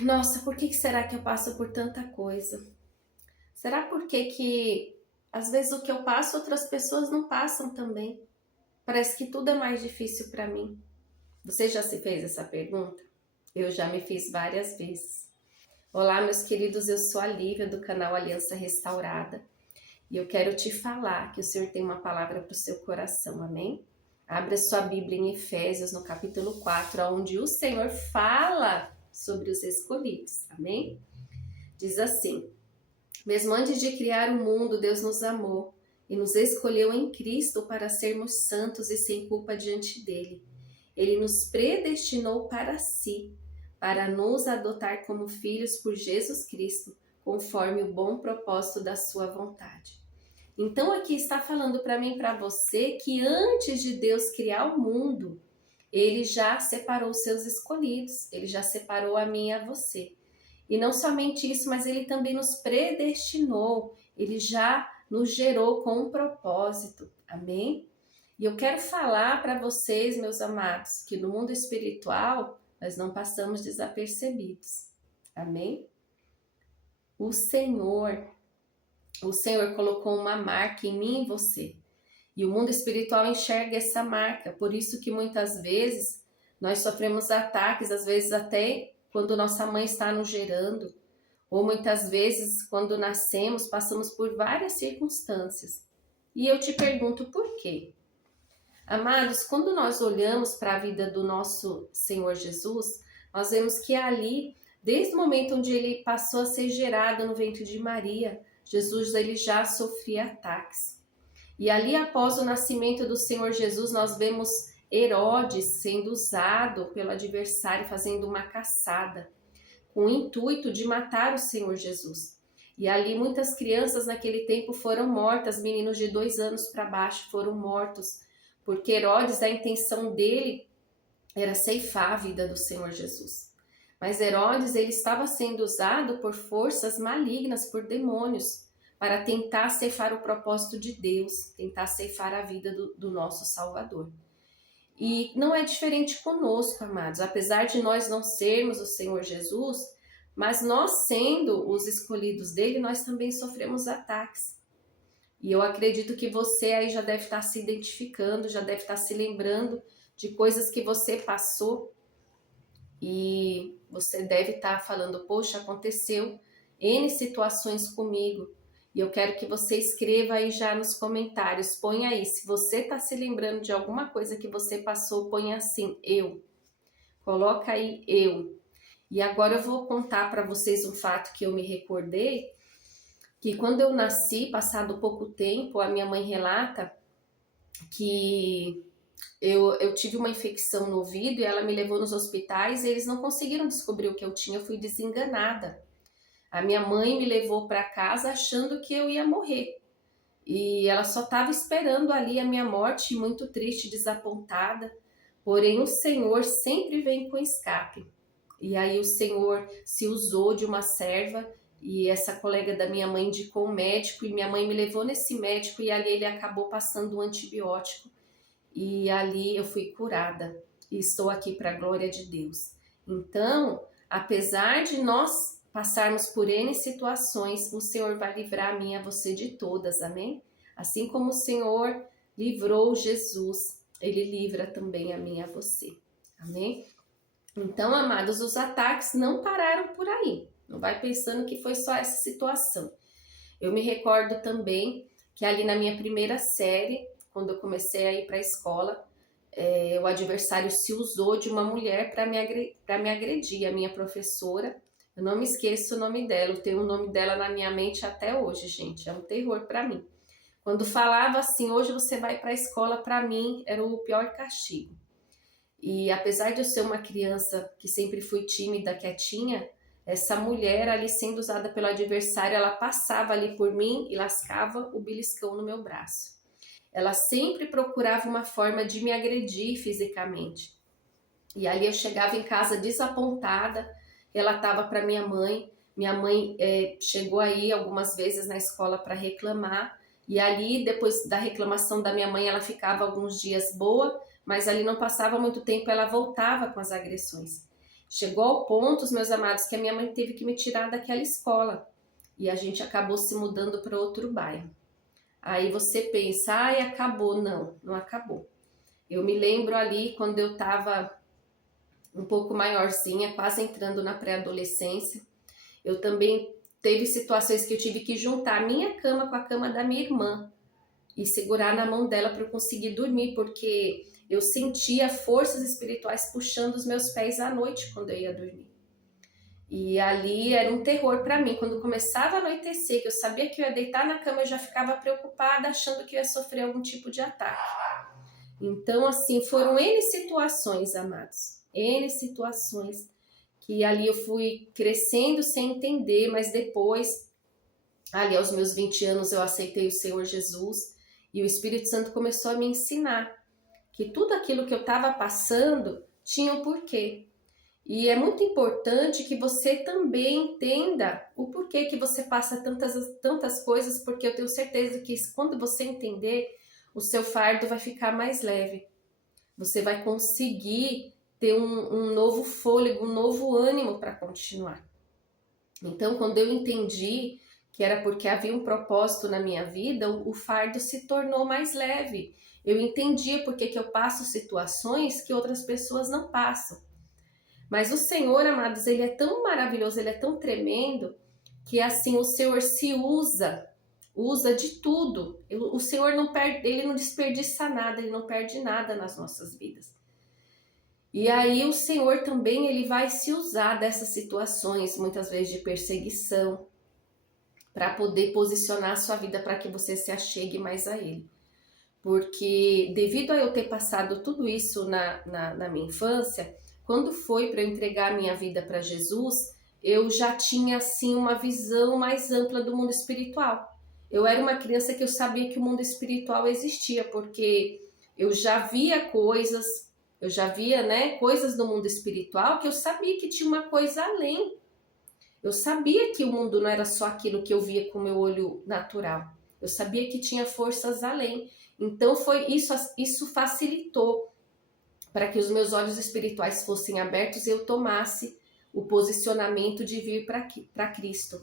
Nossa, por que será que eu passo por tanta coisa? Será que às vezes o que eu passo outras pessoas não passam também? Parece que tudo é mais difícil para mim. Você já se fez essa pergunta? Eu já me fiz várias vezes. Olá, meus queridos, eu sou a Lívia do canal Aliança Restaurada e eu quero te falar que o Senhor tem uma palavra para o seu coração, amém? Abra sua Bíblia em Efésios, no capítulo 4, onde o Senhor fala sobre os escolhidos, amém? Diz assim: mesmo antes de criar o mundo, Deus nos amou e nos escolheu em Cristo para sermos santos e sem culpa diante dele. Ele nos predestinou para si, para nos adotar como filhos por Jesus Cristo, conforme o bom propósito da sua vontade. Então aqui está falando para mim e para você que antes de Deus criar o mundo, ele já separou os seus escolhidos, ele já separou a mim e a você. E não somente isso, mas ele também nos predestinou, ele já nos gerou com um propósito, amém? E eu quero falar para vocês, meus amados, que no mundo espiritual nós não passamos desapercebidos, amém? O Senhor, o Senhor colocou uma marca em mim e em você. E o mundo espiritual enxerga essa marca, por isso que muitas vezes nós sofremos ataques, às vezes até quando nossa mãe está nos gerando, ou muitas vezes quando nascemos, passamos por várias circunstâncias. E eu te pergunto por quê? Amados, quando nós olhamos para a vida do nosso Senhor Jesus, nós vemos que ali, desde o momento onde ele passou a ser gerado no ventre de Maria, Jesus ele já sofria ataques. E ali, após o nascimento do Senhor Jesus, nós vemos Herodes sendo usado pelo adversário, fazendo uma caçada, com o intuito de matar o Senhor Jesus. E ali muitas crianças naquele tempo foram mortas, meninos de 2 anos para baixo foram mortos, porque Herodes, a intenção dele era ceifar a vida do Senhor Jesus. Mas Herodes, ele estava sendo usado por forças malignas, por demônios, para tentar ceifar o propósito de Deus, tentar ceifar a vida do nosso Salvador. E não é diferente conosco, amados, apesar de nós não sermos o Senhor Jesus, mas nós sendo os escolhidos dele, nós também sofremos ataques. E eu acredito que você aí já deve estar se identificando, já deve estar se lembrando de coisas que você passou e você deve estar falando, poxa, aconteceu N situações comigo. E eu quero que você escreva aí já nos comentários, põe aí, se você está se lembrando de alguma coisa que você passou, põe assim, eu. Coloca aí, eu. E agora eu vou contar para vocês um fato que eu me recordei, que quando eu nasci, passado pouco tempo, a minha mãe relata que eu tive uma infecção no ouvido e ela me levou nos hospitais e eles não conseguiram descobrir o que eu tinha, eu fui desenganada. A minha mãe me levou para casa achando que eu ia morrer. E ela só estava esperando ali a minha morte, muito triste, desapontada. Porém, o Senhor sempre vem com escape. E aí o Senhor se usou de uma serva e essa colega da minha mãe indicou um médico e minha mãe me levou nesse médico e ali ele acabou passando um antibiótico e ali eu fui curada e estou aqui para a glória de Deus. Então, apesar de nós passarmos por N situações, o Senhor vai livrar a mim e a você de todas, amém? Assim como o Senhor livrou Jesus, Ele livra também a mim e a você, amém? Então, amados, os ataques não pararam por aí. Não vai pensando que foi só essa situação. Eu me recordo também que ali na minha primeira série, quando eu comecei a ir para a escola, o adversário se usou de uma mulher para me agredir, a minha professora. Eu não me esqueço o nome dela, eu tenho o nome dela na minha mente até hoje, gente. É um terror para mim. Quando falava assim, hoje você vai para a escola, para mim era o pior castigo. E apesar de eu ser uma criança que sempre fui tímida, quietinha, essa mulher ali sendo usada pelo adversário, ela passava ali por mim e lascava o beliscão no meu braço. Ela sempre procurava uma forma de me agredir fisicamente. E ali eu chegava em casa desapontada, relatava para minha mãe. Minha mãe chegou aí algumas vezes na escola para reclamar. E ali, depois da reclamação da minha mãe, ela ficava alguns dias boa, mas ali não passava muito tempo, ela voltava com as agressões. Chegou ao ponto, os meus amados, que a minha mãe teve que me tirar daquela escola. E a gente acabou se mudando para outro bairro. Aí você pensa, ai, acabou. Não, não acabou. Eu me lembro ali quando eu estava um pouco maiorzinha, quase entrando na pré-adolescência. Eu também teve situações que eu tive que juntar a minha cama com a cama da minha irmã e segurar na mão dela para eu conseguir dormir, porque eu sentia forças espirituais puxando os meus pés à noite quando eu ia dormir. E ali era um terror para mim. Quando começava a anoitecer, que eu sabia que eu ia deitar na cama, eu já ficava preocupada, achando que eu ia sofrer algum tipo de ataque. Então, assim, foram N situações, amados. N situações que ali eu fui crescendo sem entender, mas depois, ali aos meus 20 anos, eu aceitei o Senhor Jesus e o Espírito Santo começou a me ensinar que tudo aquilo que eu estava passando tinha um porquê. E é muito importante que você também entenda o porquê que você passa tantas coisas, porque eu tenho certeza que quando você entender, o seu fardo vai ficar mais leve. Você vai conseguir ter um novo fôlego, um novo ânimo para continuar. Então, quando eu entendi que era porque havia um propósito na minha vida, o fardo se tornou mais leve. Eu entendia porque que eu passo situações que outras pessoas não passam. Mas o Senhor, amados, ele é tão maravilhoso, ele é tão tremendo, que assim, o Senhor se usa de tudo. O Senhor não perde, ele não desperdiça nada, ele não perde nada nas nossas vidas. E aí o Senhor também, ele vai se usar dessas situações, muitas vezes de perseguição, para poder posicionar a sua vida para que você se achegue mais a ele. Porque devido a eu ter passado tudo isso na minha infância, quando foi para eu entregar a minha vida para Jesus, eu já tinha assim uma visão mais ampla do mundo espiritual. Eu era uma criança que eu sabia que o mundo espiritual existia, porque eu já via coisas, coisas do mundo espiritual que eu sabia que tinha uma coisa além. Eu sabia que o mundo não era só aquilo que eu via com o meu olho natural. Eu sabia que tinha forças além. Então foi isso facilitou para que os meus olhos espirituais fossem abertos e eu tomasse o posicionamento de vir para Cristo.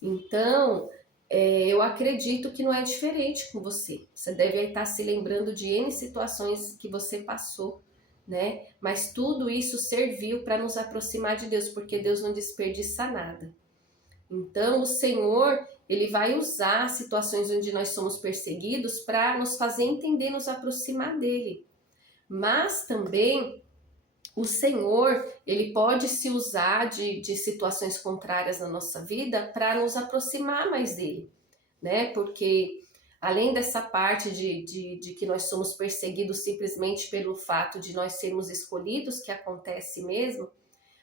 Então, eu acredito que não é diferente com você. Você deve estar se lembrando de N situações que você passou, né? Mas tudo isso serviu para nos aproximar de Deus, porque Deus não desperdiça nada. Então, o Senhor, ele vai usar situações onde nós somos perseguidos para nos fazer entender, nos aproximar dele. Mas também o Senhor, ele pode se usar de situações contrárias na nossa vida para nos aproximar mais dele, né? Porque além dessa parte de que nós somos perseguidos simplesmente pelo fato de nós sermos escolhidos, que acontece mesmo,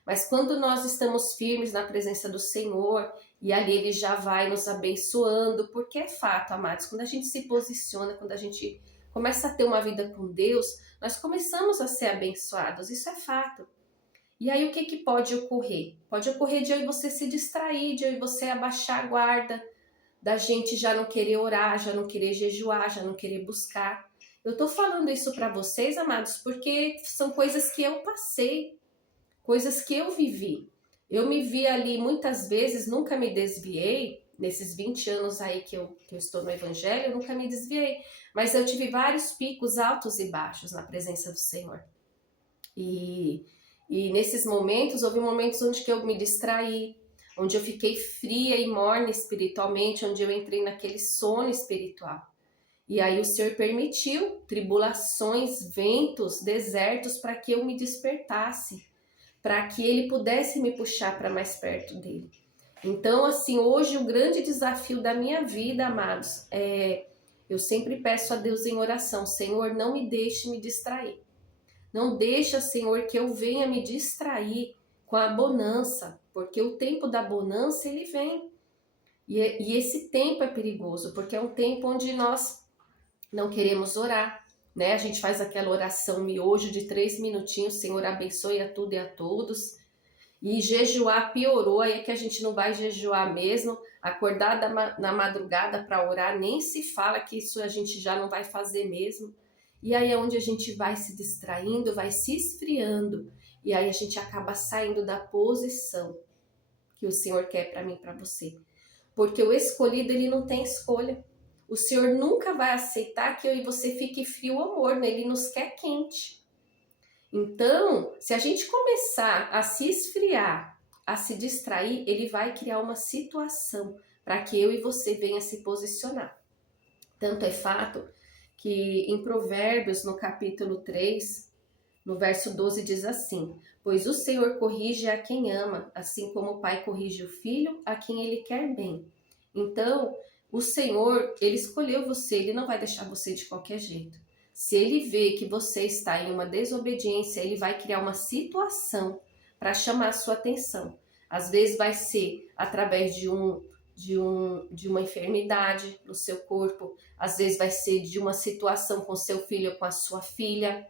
mas quando nós estamos firmes na presença do Senhor, e ali ele já vai nos abençoando, porque é fato, amados, quando a gente se posiciona, quando a gente começa a ter uma vida com Deus, nós começamos a ser abençoados, isso é fato. E aí o que pode ocorrer? Pode ocorrer de eu e você se distrair, de eu e você abaixar a guarda, da gente já não querer orar, já não querer jejuar, já não querer buscar. Eu tô falando isso para vocês, amados, porque são coisas que eu passei, coisas que eu vivi. Eu me vi ali muitas vezes, nunca me desviei, nesses 20 anos aí que eu estou no Evangelho, eu nunca me desviei. Mas eu tive vários picos altos e baixos na presença do Senhor. E nesses momentos, houve momentos onde que eu me distraí, onde eu fiquei fria e morna espiritualmente, onde eu entrei naquele sono espiritual. E aí o Senhor permitiu tribulações, ventos, desertos para que eu me despertasse, para que Ele pudesse me puxar para mais perto dele. Então, assim, hoje o grande desafio da minha vida, amados, eu sempre peço a Deus em oração, Senhor, não me deixe me distrair. Não deixa, Senhor, que eu venha me distrair com a bonança, porque o tempo da bonança, ele vem. E esse tempo é perigoso, porque é um tempo onde nós não queremos orar, né? A gente faz aquela oração miojo de 3 minutinhos, Senhor, abençoe a tudo e a todos. E jejuar piorou, aí é que a gente não vai jejuar mesmo. Acordar na madrugada para orar, nem se fala que isso a gente já não vai fazer mesmo. E aí é onde a gente vai se distraindo, vai se esfriando. E aí a gente acaba saindo da posição que o Senhor quer para mim e para você. Porque o escolhido, ele não tem escolha. O Senhor nunca vai aceitar que eu e você fique frio ou morno, ele nos quer quente. Então, se a gente começar a se esfriar, a se distrair, ele vai criar uma situação para que eu e você venha se posicionar. Tanto é fato que em Provérbios, no capítulo 3, no verso 12, diz assim: pois o Senhor corrige a quem ama, assim como o pai corrige o filho a quem ele quer bem. Então, o Senhor, ele escolheu você, ele não vai deixar você de qualquer jeito. Se ele vê que você está em uma desobediência, ele vai criar uma situação para chamar a sua atenção. Às vezes vai ser através de uma enfermidade no seu corpo, às vezes vai ser de uma situação com seu filho ou com a sua filha,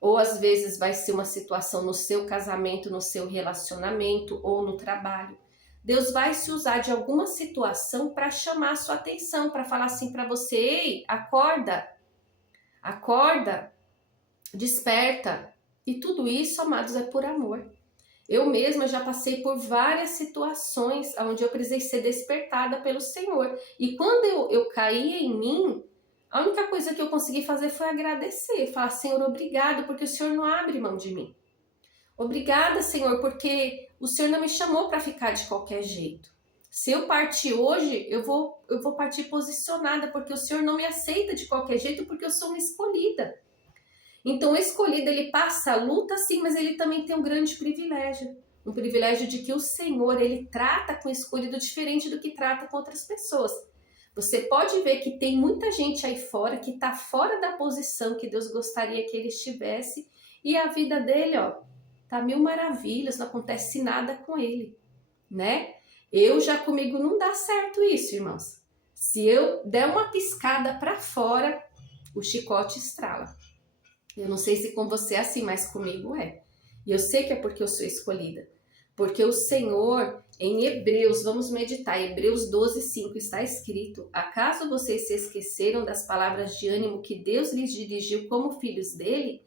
ou às vezes vai ser uma situação no seu casamento, no seu relacionamento ou no trabalho. Deus vai se usar de alguma situação para chamar a sua atenção, para falar assim para você: ei, acorda, acorda, desperta. E tudo isso, amados, é por amor. Eu mesma já passei por várias situações onde eu precisei ser despertada pelo Senhor. E quando eu caí em mim, a única coisa que eu consegui fazer foi agradecer, falar: Senhor, obrigado, porque o Senhor não abre mão de mim. Obrigada, Senhor, porque o Senhor não me chamou para ficar de qualquer jeito. Se eu partir hoje, eu vou partir posicionada, porque o Senhor não me aceita de qualquer jeito, porque eu sou uma escolhida. Então, o escolhido, ele passa a luta sim, mas ele também tem um grande privilégio. Um privilégio de que o Senhor, ele trata com o escolhido diferente do que trata com outras pessoas. Você pode ver que tem muita gente aí fora que está fora da posição que Deus gostaria que ele estivesse, e a vida dele, ó, tá mil maravilhas, não acontece nada com ele, né? Comigo não dá certo isso, irmãos. Se eu der uma piscada para fora, o chicote estrala. Eu não sei se com você é assim, mas comigo é. E eu sei que é porque eu sou escolhida. Porque o Senhor, em Hebreus, vamos meditar, Hebreus 12:5 está escrito: acaso vocês se esqueceram das palavras de ânimo que Deus lhes dirigiu como filhos dele?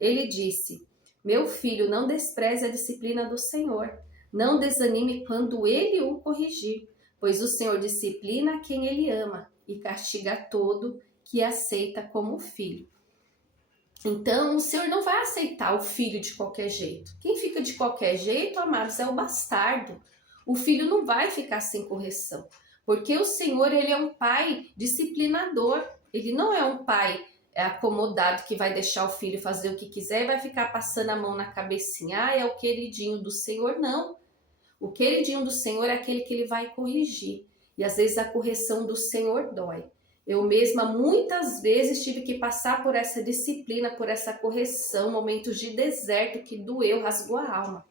Ele disse: meu filho, não despreze a disciplina do Senhor. Não desanime quando ele o corrigir, pois o Senhor disciplina quem ele ama e castiga todo que aceita como filho. Então, o Senhor não vai aceitar o filho de qualquer jeito. Quem fica de qualquer jeito, amados, é o bastardo. O filho não vai ficar sem correção, porque o Senhor, ele é um pai disciplinador. Ele não é um pai acomodado que vai deixar o filho fazer o que quiser e vai ficar passando a mão na cabecinha. Ah, é o queridinho do Senhor. Não. O queridinho do Senhor é aquele que ele vai corrigir. E às vezes a correção do Senhor dói. Eu mesma muitas vezes tive que passar por essa disciplina, por essa correção, momentos de deserto que doeu, rasgou a alma.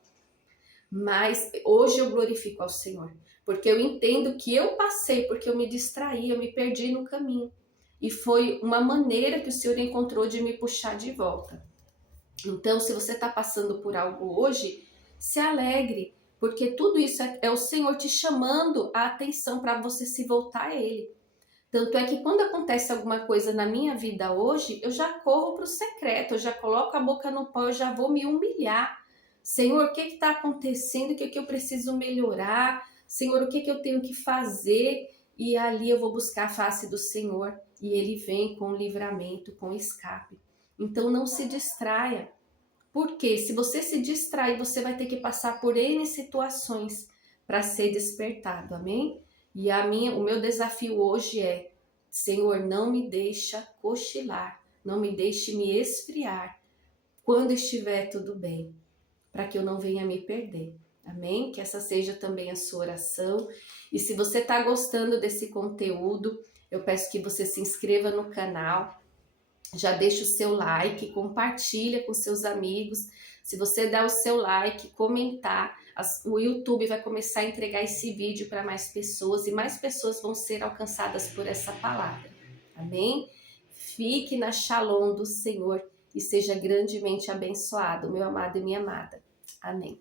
Mas hoje eu glorifico ao Senhor, porque eu entendo que eu passei, porque eu me distraí, eu me perdi no caminho. E foi uma maneira que o Senhor encontrou de me puxar de volta. Então, se você está passando por algo hoje, se alegre, porque tudo isso é o Senhor te chamando a atenção para você se voltar a Ele. Tanto é que quando acontece alguma coisa na minha vida hoje, eu já corro para o secreto, eu já coloco a boca no pó, eu já vou me humilhar. Senhor, o que está acontecendo? O que eu preciso melhorar? Senhor, o que eu tenho que fazer? E ali eu vou buscar a face do Senhor e Ele vem com livramento, com escape. Então não se distraia, porque se você se distrair, você vai ter que passar por N situações para ser despertado, amém? E o meu desafio hoje é: Senhor, não me deixa cochilar, não me deixe me esfriar quando estiver tudo bem, para que eu não venha me perder. Amém? Que essa seja também a sua oração. E se você está gostando desse conteúdo, eu peço que você se inscreva no canal, já deixa o seu like, compartilha com seus amigos. Se você der o seu like, comentar, o YouTube vai começar a entregar esse vídeo para mais pessoas e mais pessoas vão ser alcançadas por essa palavra. Amém? Fique na Shalom do Senhor e seja grandemente abençoado, meu amado e minha amada. Amém.